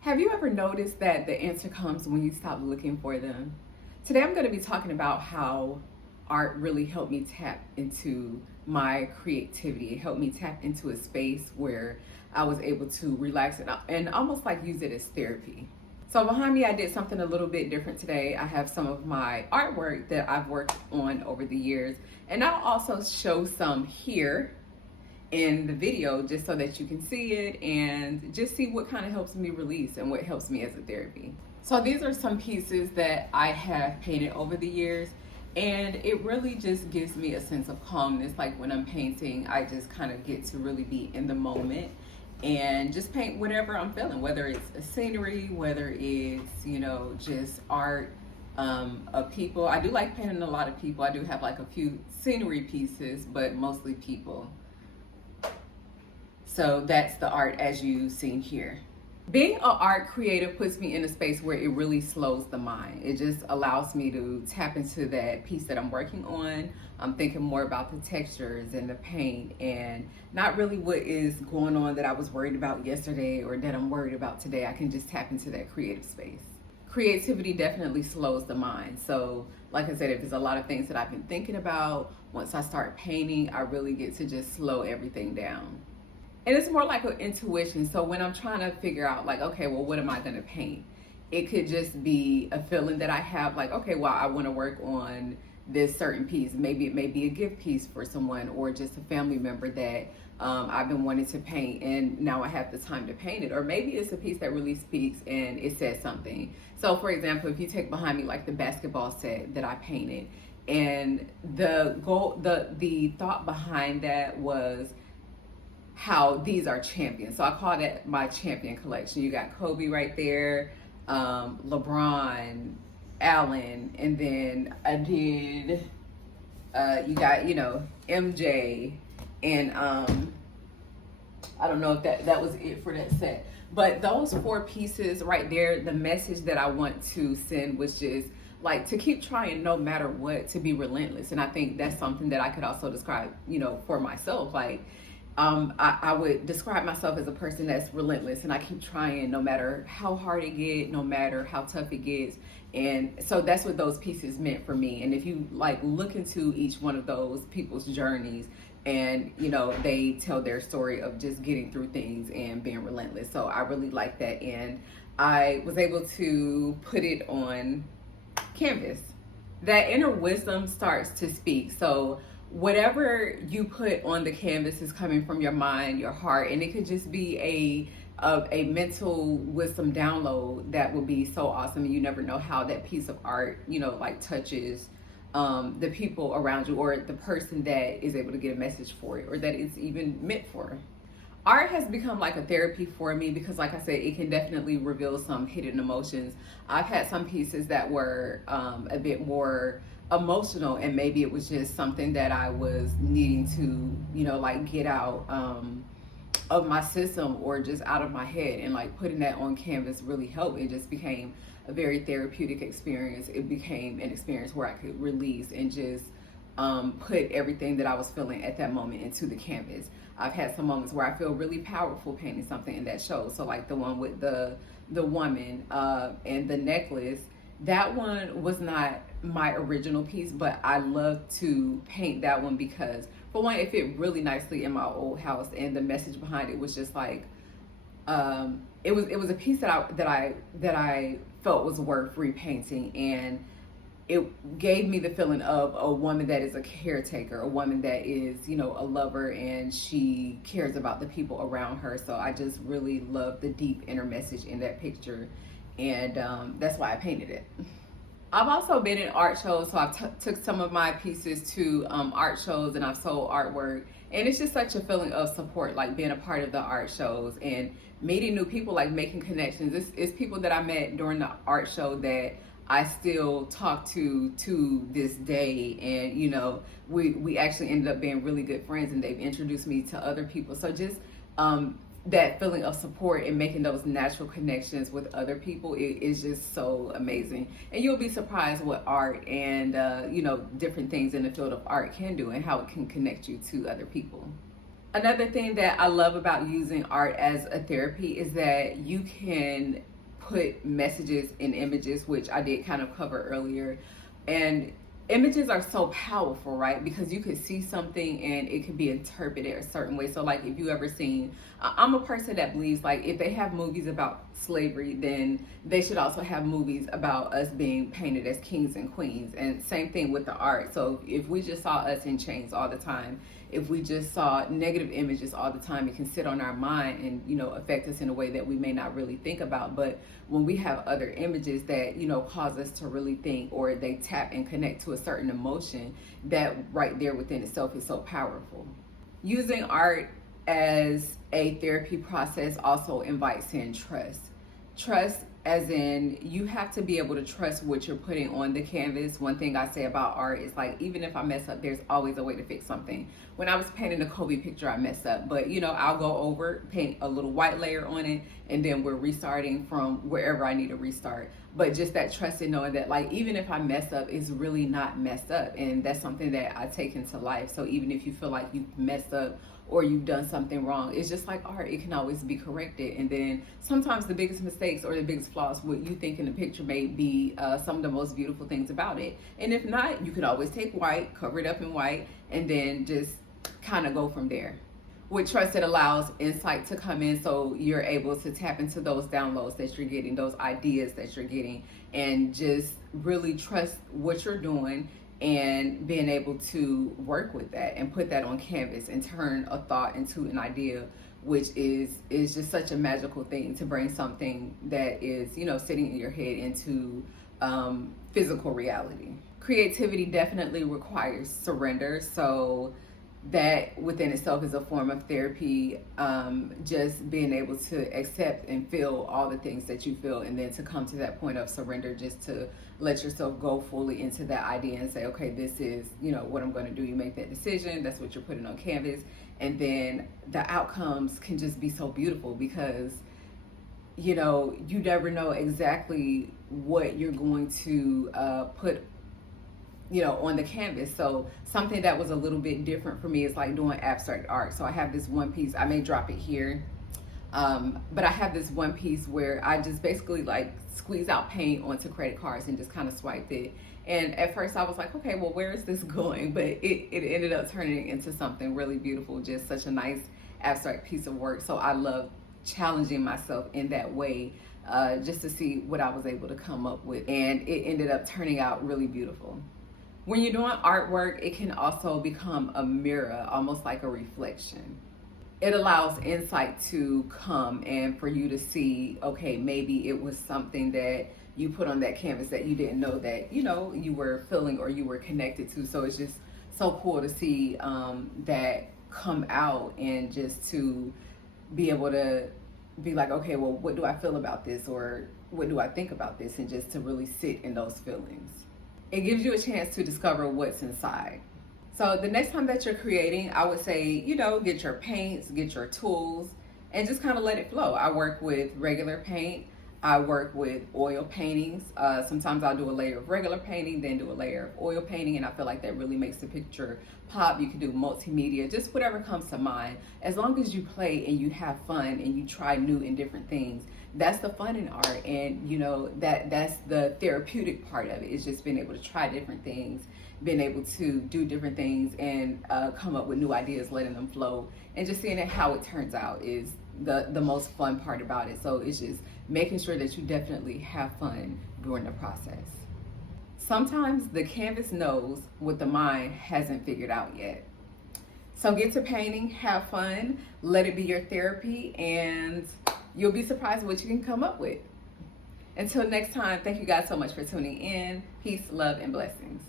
Have you ever noticed that the answer comes when you stop looking for them? Today I'm going to be talking about how art really helped me tap into my creativity. It helped me tap into a space where I was able to relax and almost like use it as therapy. So behind me, I did something a little bit different today. I have some of my artwork that I've worked on over the years, and I'll also show some here in the video just so that you can see it and just see what kind of helps me release and what helps me as a therapy. So these are some pieces that I have painted over the years, and it really just gives me a sense of calmness. Like when I'm painting, I just kind of get to really be in the moment and just paint whatever I'm feeling, whether it's a scenery, whether it's, just art of people. I do like painting a lot of people. I do have like a few scenery pieces, but mostly people. So that's the art as you've seen here. Being an art creative puts me in a space where it really slows the mind. It just allows me to tap into that piece that I'm working on. I'm thinking more about the textures and the paint and not really what is going on that I was worried about yesterday or that I'm worried about today. I can just tap into that creative space. Creativity definitely slows the mind. So like I said, if there's a lot of things that I've been thinking about, once I start painting, I really get to just slow everything down. And it's more like an intuition. So when I'm trying to figure out like, okay, well, what am I going to paint? It could just be a feeling that I have like, okay, well, I want to work on this certain piece. Maybe it may be a gift piece for someone or just a family member that I've been wanting to paint and now I have the time to paint it. Or maybe it's a piece that really speaks and it says something. So for example, if you take behind me like the basketball set that I painted, and the thought behind that was how these are champions. So I call that my champion collection. You got Kobe right there, LeBron, Allen, and then I did, you got, MJ, and I don't know if that was it for that set. But those four pieces right there, the message that I want to send was just like to keep trying no matter what, to be relentless. And I think that's something that I could also describe, for myself. Like, I would describe myself as a person that's relentless and I keep trying no matter how hard it gets, no matter how tough it gets. And so that's what those pieces meant for me. And if you like look into each one of those people's journeys and, they tell their story of just getting through things and being relentless. So I really like that. And I was able to put it on canvas. That inner wisdom starts to speak. So whatever you put on the canvas is coming from your mind, your heart, and it could just be a mental wisdom download that will be so awesome. And you never know how that piece of art, touches the people around you or the person that is able to get a message for it or that it's even meant for. Art has become like a therapy for me because, like I said, it can definitely reveal some hidden emotions. I've had some pieces that were a bit more emotional, and maybe it was just something that I was needing to, get out of my system or just out of my head. And like putting that on canvas really helped. It just became a very therapeutic experience. It became an experience where I could release and just put everything that I was feeling at that moment into the canvas. I've had some moments where I feel really powerful painting something and that shows. So like the one with the woman and the necklace, that one was not my original piece, but I love to paint that one because for one, it fit really nicely in my old house, and the message behind it was just like it was a piece that I felt was worth repainting, and it gave me the feeling of a woman that is a caretaker, a woman that is, a lover, and she cares about the people around her. So I just really love the deep inner message in that picture, and that's why I painted it. I've also been in art shows, so I've took some of my pieces to art shows and I've sold artwork. And it's just such a feeling of support, like being a part of the art shows and meeting new people, like making connections. It's people that I met during the art show that I still talk to this day. And, we actually ended up being really good friends, and they've introduced me to other people. So just that feeling of support and making those natural connections with other people is just so amazing. And you'll be surprised what art and different things in the field of art can do and how it can connect you to other people. Another thing that I love about using art as a therapy is that you can put messages in images, which I did kind of cover earlier. And images are so powerful, right? Because you could see something and it could be interpreted a certain way. So, like, if you ever seen, I'm a person that believes, like, if they have movies about slavery, then they should also have movies about us being painted as kings and queens. And same thing with the art. So, if we just saw us in chains all the time, if we just saw negative images all the time, it can sit on our mind and, you know, affect us in a way that we may not really think about. But when we have other images that, you know, cause us to really think, or they tap and connect to a certain emotion, that right there within itself is so powerful. Using art as a therapy process also invites in trust. Trust, as in, you have to be able to trust what you're putting on the canvas. One thing I say about art is, like, even if I mess up, there's always a way to fix something. When I was painting the Kobe picture, I messed up, but, you know, I'll go over, paint a little white layer on it, and then we're restarting from wherever I need to restart. But just that trust in knowing that, like, even if I mess up, it's really not messed up. And that's something that I take into life. So even if you feel like you've messed up or you've done something wrong, it's just like art, it can always be corrected. And then sometimes the biggest mistakes or the biggest flaws, what you think in the picture, may be some of the most beautiful things about it. And if not, you could always take white, cover it up in white, and then just kind of go from there. With trust, it allows insight to come in, so you're able to tap into those downloads that you're getting, those ideas that you're getting, and just really trust what you're doing and being able to work with that and put that on canvas and turn a thought into an idea, which is just such a magical thing, to bring something that is, you know, sitting in your head into physical reality. Creativity definitely requires surrender, so that within itself is a form of therapy. Just being able to accept and feel all the things that you feel, and then to come to that point of surrender, just to let yourself go fully into that idea and say, okay, this is, you know, what I'm going to do. You make that decision, that's what you're putting on canvas, and then the outcomes can just be so beautiful, because, you know, you never know exactly what you're going to put, you know, on the canvas. So something that was a little bit different for me is like doing abstract art. So I have this one piece, I may drop it here, but I have this one piece where I just basically like squeeze out paint onto credit cards and just kind of swiped it. And at first I was like, okay, well, where is this going? But it ended up turning into something really beautiful, just such a nice abstract piece of work. So I love challenging myself in that way, just to see what I was able to come up with. And it ended up turning out really beautiful. When you're doing artwork, it can also become a mirror, almost like a reflection. It allows insight to come and for you to see, okay, maybe it was something that you put on that canvas that you didn't know that, you know, you were feeling or you were connected to. So it's just so cool to see that come out, and just to be able to be like, okay, well, what do I feel about this, or what do I think about this, and just to really sit in those feelings. It gives you a chance to discover what's inside. So the next time that you're creating, I would say, you know, get your paints, get your tools, and just kind of let it flow. I work with regular paint. I work with oil paintings. Sometimes I'll do a layer of regular painting, then do a layer of oil painting, and I feel like that really makes the picture pop. You can do multimedia, just whatever comes to mind. As long as you play and you have fun and you try new and different things, that's the fun in art. And you know, that's the therapeutic part of it, is just being able to try different things, being able to do different things, and come up with new ideas, letting them flow, and just seeing how it turns out is the most fun part about it. So it's just making sure that you definitely have fun during the process. Sometimes the canvas knows what the mind hasn't figured out yet. So get to painting, have fun, let it be your therapy, and you'll be surprised what you can come up with. Until next time, thank you guys so much for tuning in. Peace, love, and blessings.